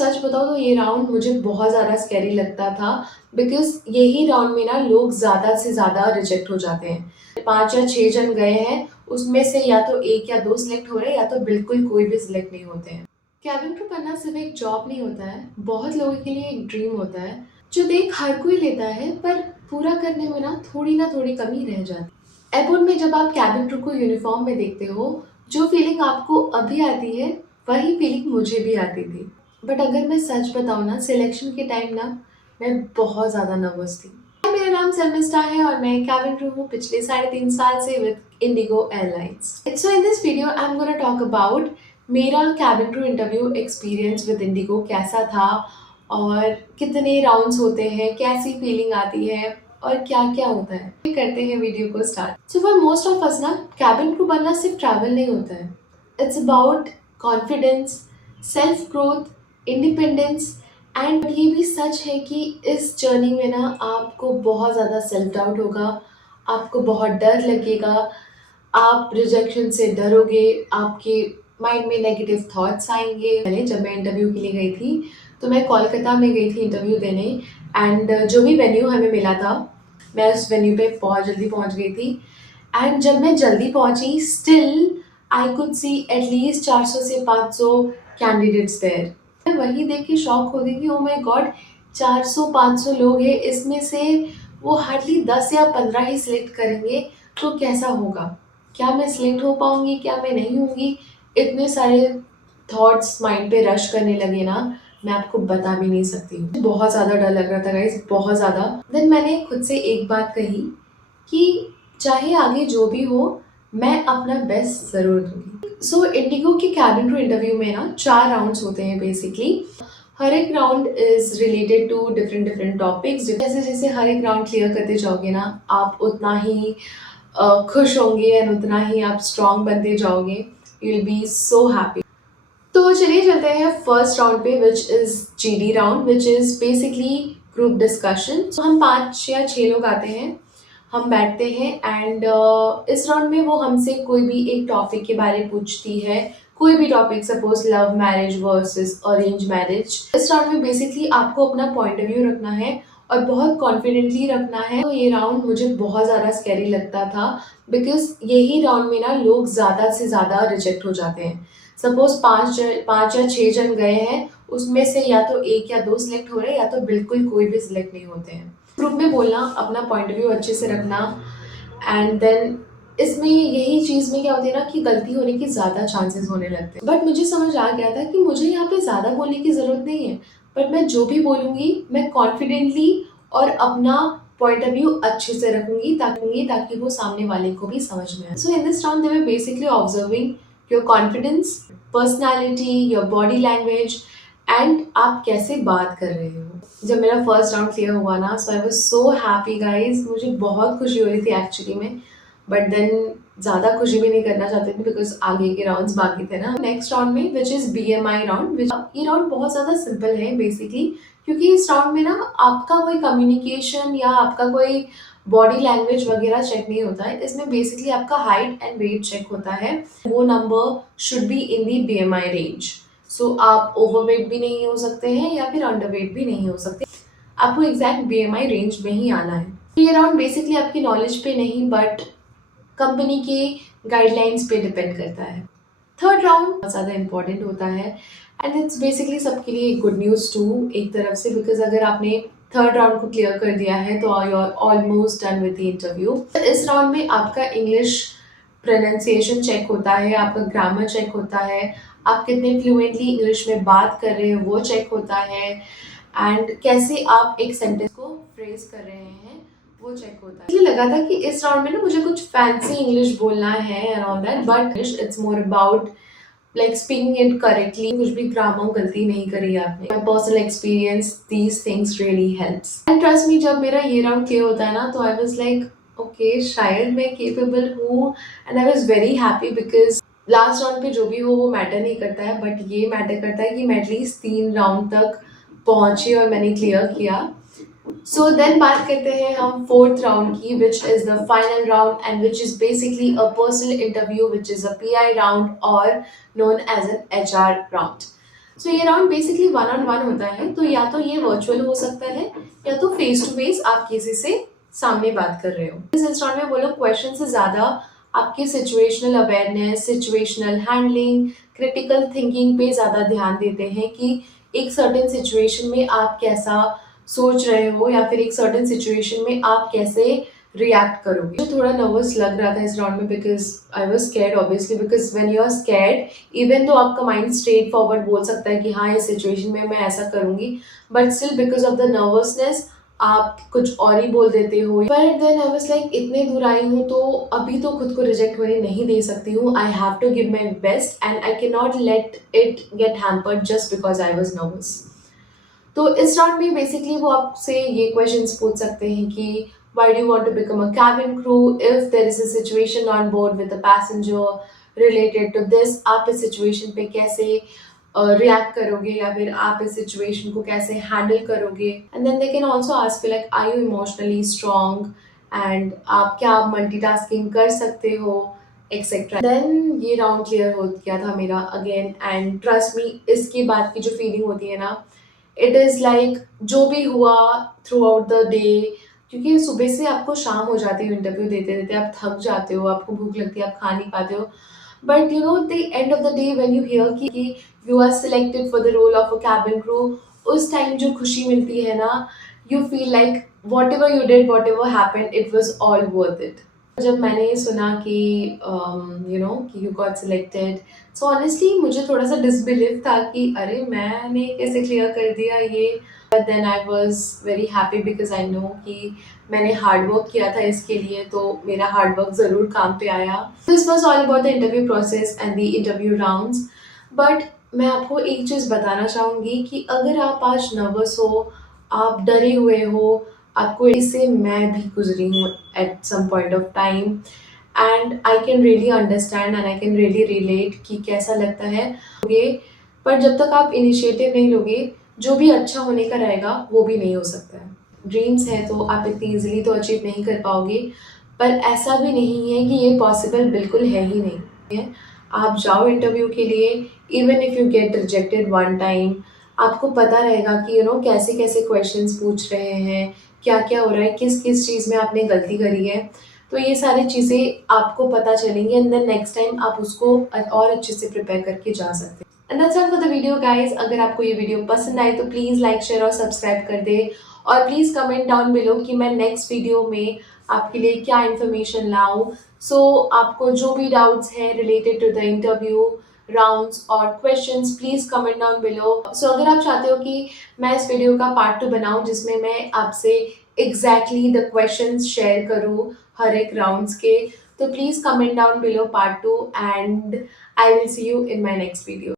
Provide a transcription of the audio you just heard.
सच बताऊँ तो ये राउंड मुझे बहुत ज़्यादा स्कैरी लगता था बिकॉज़ यही राउंड में ना लोग ज़्यादा से ज़्यादा रिजेक्ट हो जाते हैं। 5 या 6 जन गए हैं, उसमें से या तो 1 या 2 सिलेक्ट हो रहे हैं या तो बिल्कुल कोई भी सिलेक्ट नहीं होते हैं। केबिन क्रू बनना सिर्फ़ एक जॉब नहीं होता है, बहुत लोगों के लिए एक ड्रीम होता है, जो देख हर कोई लेता है पर पूरा करने में ना थोड़ी कमी रह जाती है। एयरपोर्ट में जब आप केबिन क्रू को यूनिफ़ॉर्म में देखते हो, जो फीलिंग आपको अभी आती है, वही फीलिंग मुझे भी आती थी। बट अगर मैं सच बताऊँ ना सिलेक्शन के टाइम ना मैं बहुत ज़्यादा नर्वस थी। मेरा नाम शर्मिष्ठा है और मैं केबिन क्रू हूँ पिछले 3.5 साल से with IndiGo Airlines. So in this video I am gonna talk about मेरा cabin crew interview experience with IndiGo कैसा था और कितने राउंड्स होते हैं, कैसी फीलिंग आती है और क्या-क्या होता है। करते हैं वीडियो को start. So for most of us ना केबिन क्रू बनना सिर्फ ट्रैवल नहीं होता है। It's about confidence, self growth, independence and ये भी सच है कि इस जर्नी में ना आपको बहुत ज़्यादा सेल्फ डाउट होगा, आपको बहुत डर लगेगा, आप रिजेक्शन से डरोगे, आपके माइंड में नेगेटिव थॉट्स आएँगे। पहले जब मैं इंटरव्यू के लिए गई थी, तो मैं कोलकाता में गई थी इंटरव्यू देने एंड जो भी वेन्यू हमें मिला था, मैं उस वेन्यू पे बहुत जल्दी पहुँच गई थी एंड जब मैं जल्दी पहुँची still I could see at least 400 से 500 कैंडिडेट्स देयर। मैं वही देख के शॉक हो गई कि ओह माय गॉड 400-500 लोग हैं, इसमें से वो हार्डली 10 या 15 ही सिलेक्ट करेंगे, तो कैसा होगा? क्या मैं सिलेक्ट हो पाऊँगी? क्या मैं नहीं होंगी? इतने सारे थॉट्स माइंड पे रश करने लगे ना, मैं आपको बता भी नहीं सकती हूँ। बहुत ज़्यादा डर लग रहा था गाइज़, बहुत ज़्यादा। देन मैंने खुद से एक बात कही कि चाहे आगे जो भी हो, मैं अपना बेस्ट ज़रूर दूँगी। सो इंडिगो के केबिन क्रू इंटरव्यू में ना 4 राउंड्स होते हैं बेसिकली। हर एक round is related to different topics. जैसे-जैसे हर एक राउंड क्लियर करते जाओगे ना, आप उतना ही खुश होंगे एंड उतना ही आप स्ट्रॉन्ग बनते जाओगे। You will be so happy. तो चलिए चलते हैं फर्स्ट राउंड पे which is GD round which is basically group discussion. So हम 5 या 6 लोग आते हैं, हम बैठते हैं एंड इस राउंड में वो हमसे कोई भी एक टॉपिक के बारे में पूछती है, कोई भी topic suppose love marriage versus arrange marriage. इस राउंड में बेसिकली आपको अपना पॉइंट ऑफ व्यू रखना है और बहुत कॉन्फिडेंटली रखना है। तो ये राउंड मुझे बहुत ज़्यादा स्कैरी लगता था बिकॉज़ यही राउंड में ना लोग ज़्यादा से ज़्यादा रिजेक्ट हो जाते हैं। सपोज 5 या 6 जन गए हैं, उसमें से या तो 1 या 2 सिलेक्ट हो रहे हैं या तो बिल्कुल कोई भी सिलेक्ट नहीं होते हैं। ग्रुप में बोलना, अपना पॉइंट ऑफ व्यू अच्छे से रखना एंड देन इसमें यही चीज़ में क्या होती है ना कि गलती होने के ज़्यादा चांसेस होने लगते हैं। बट मुझे समझ आ गया था कि मुझे यहाँ पे ज़्यादा बोलने की ज़रूरत नहीं है, बट मैं जो भी बोलूँगी मैं कॉन्फिडेंटली और अपना पॉइंट ऑफ व्यू अच्छे से रखूँगी ताकि वो सामने वाले को भी समझ में आए। So in this round they were basically observing your confidence, personality, your body language and आप कैसे बात कर रहे हो। जब मेरा फर्स्ट राउंड क्लियर हुआ ना so I was so happy guys, मुझे बहुत खुशी हो रही थी एक्चुअली में, बट देन ज़्यादा खुशी भी नहीं करना चाहती थी बिकॉज आगे के राउंड्स बाकी थे ना। नेक्स्ट राउंड में विच इज़ बीएमआई राउंड, ये राउंड बहुत ज़्यादा सिंपल है बेसिकली क्योंकि इस राउंड में ना आपका कोई कम्युनिकेशन या आपका कोई बॉडी लैंग्वेज वगैरह चेक नहीं होता है। इसमें बेसिकली आपका हाइट एंड वेट चेक होता है। वो number should be in the BMI range. So आप ओवरवेट भी नहीं हो सकते हैं या फिर अंडरवेट भी नहीं हो सकते। आपको एग्जैक्ट बीएमआई रेंज में ही आना है। ये राउंड बेसिकली आपकी नॉलेज पे नहीं बट कंपनी के गाइडलाइंस पे डिपेंड करता है। थर्ड राउंड बहुत ज़्यादा इंपॉर्टेंट होता है एंड इट्स बेसिकली सबके लिए गुड न्यूज़ टू एक तरफ से बिकॉज अगर आपने थर्ड राउंड को क्लियर कर दिया है तो you are almost done with the interview. इस राउंड में आपका इंग्लिश प्रोनाउंसिएशन चेक होता है, आपका ग्रामर चेक होता है, आप कितने फ्लुएंटली इंग्लिश में बात कर रहे हो वो चेक होता है एंड कैसे आप एक सेंटेंस को फ्रेज कर रहे हैं वो चेक होता है। मुझे लगा था कि इस राउंड में ना मुझे कुछ फैंसी इंग्लिश बोलना है and all that but it's more about like speaking it correctly, कुछ भी ग्रामर गलती नहीं करी आपने। My personal experience these things really helps and trust me जब मेरा ये राउंड क्लियर होता है ना तो आई वाज लाइक ओके शायद मैं केपेबल हूँ and I was very happy because last round पे जो भी हो वो मैटर नहीं करता है बट ये मैटर करता है कि मैं एटलीस्ट 3 राउंड तक पहुंची और मैंने क्लियर किया। सो देन बात करते हैं हम फोर्थ राउंड की which is the final round and which is basically a personal interview which is a pi round और known as an HR round. सो ये round basically one on one होता है, तो या तो ये वर्चुअल हो सकता है या तो फेस टू फेस आप किसी से सामने बात कर रहे हो। इस राउंड में वो लोग क्वेश्चन से ज़्यादा आपकी situational awareness, situational handling, critical thinking पे ज़्यादा ध्यान देते हैं कि एक सर्टेन सिचुएशन में आप कैसा सोच रहे हो या फिर एक सर्टेन सिचुएशन में आप कैसे रिएक्ट करोगे। मुझे थोड़ा नर्वस लग रहा था इस राउंड में because I was scared obviously, because when you are scared even तो आपका माइंड स्ट्रेट फॉरवर्ड बोल सकता है कि हाँ इस सिचुएशन में मैं ऐसा करूंगी, but still because of the nervousness आप कुछ और ही बोल देते हो। But then I was like इतने दूर आई हूँ तो अभी तो खुद को रिजेक्ट होने नहीं दे सकती हूँ। I have to give my best and I can not let it get hampered just because I was nervous. तो इस राउंड में बेसिकली वो आपसे ये क्वेश्चंस पूछ सकते हैं कि why do you want to become a cabin crew, if there is a situation on board with a passenger related to this, आप इस सिचुएशन पे कैसे रिएक्ट करोगे या फिर आप इस सिचुएशन को कैसे हैंडल करोगे। And then they can also ask like are you emotionally strong and आप क्या मल्टीटास्किंग कर सकते हो एक्सेट्रा। देन ये राउंड क्लियर हो गया था मेरा अगेन, एंड ट्रस्ट मी इसके बाद की जो फीलिंग होती है ना, इट इज़ लाइक जो भी हुआ थ्रू आउट द डे, क्योंकि सुबह से आपको शाम हो जाती है इंटरव्यू देते देते, आप थक जाते हो, आपको भूख लगती है, आप खा नहीं पाते हो, but you know the end of the day when you hear कि you are selected for the role of a cabin crew, उस टाइम जो खुशी मिलती है ना, you feel like whatever you did, whatever happened, it was all worth it. जब मैंने ये सुना कि यू नो कि you got selected, so honestly मुझे थोड़ा सा डिसबिलीव था कि अरे मैंने कैसे क्लियर कर दिया ये। But then I was very happy because I know कि मैंने हार्ड वर्क किया था इसके लिए, तो मेरा हार्ड वर्क ज़रूर काम पे आया। This was all about the interview process and the interview rounds. But मैं आपको एक चीज़ बताना चाहूँगी कि अगर आप आज नर्वस हो, आप डरे हुए हो, आपको इससे मैं भी गुजरी हूँ at some point of time, and I can really understand and I can really relate कि कैसा लगता है ये। पर जब तक आप इनिशिएटिव नहीं लोगे, जो भी अच्छा होने का रहेगा वो भी नहीं हो सकता है। ड्रीम्स है तो आप इतनी ईजिली तो अचीव नहीं कर पाओगे, पर ऐसा भी नहीं है कि ये पॉसिबल बिल्कुल है ही नहीं है। आप जाओ इंटरव्यू के लिए, even if you get rejected one time, आपको पता रहेगा कि यू नो कैसे कैसे क्वेश्चंस पूछ रहे हैं, क्या क्या हो रहा है, किस किस चीज़ में आपने गलती करी है। तो ये सारी चीज़ें आपको पता चलेंगी एंड देन नेक्स्ट टाइम आप उसको और अच्छे से प्रिपेयर करके जा सकते हैं। And that's all for the video guys. अगर आपको ये वीडियो पसंद आए तो प्लीज़ लाइक, शेयर और सब्सक्राइब कर दे, और प्लीज़ कमेंट डाउन बिलो कि मैं नेक्स्ट वीडियो में आपके लिए क्या इन्फॉर्मेशन लाऊं। सो आपको जो भी डाउट्स हैं related to the interview rounds और questions, please comment down below. So अगर आप चाहते हो कि मैं इस वीडियो का पार्ट 2 बनाऊं जिसमें मैं आपसे एग्जैक्टली द क्वेश्चंस शेयर करूं हर एक राउंड्स के, तो please comment down below part 2 and I will see you in my next video.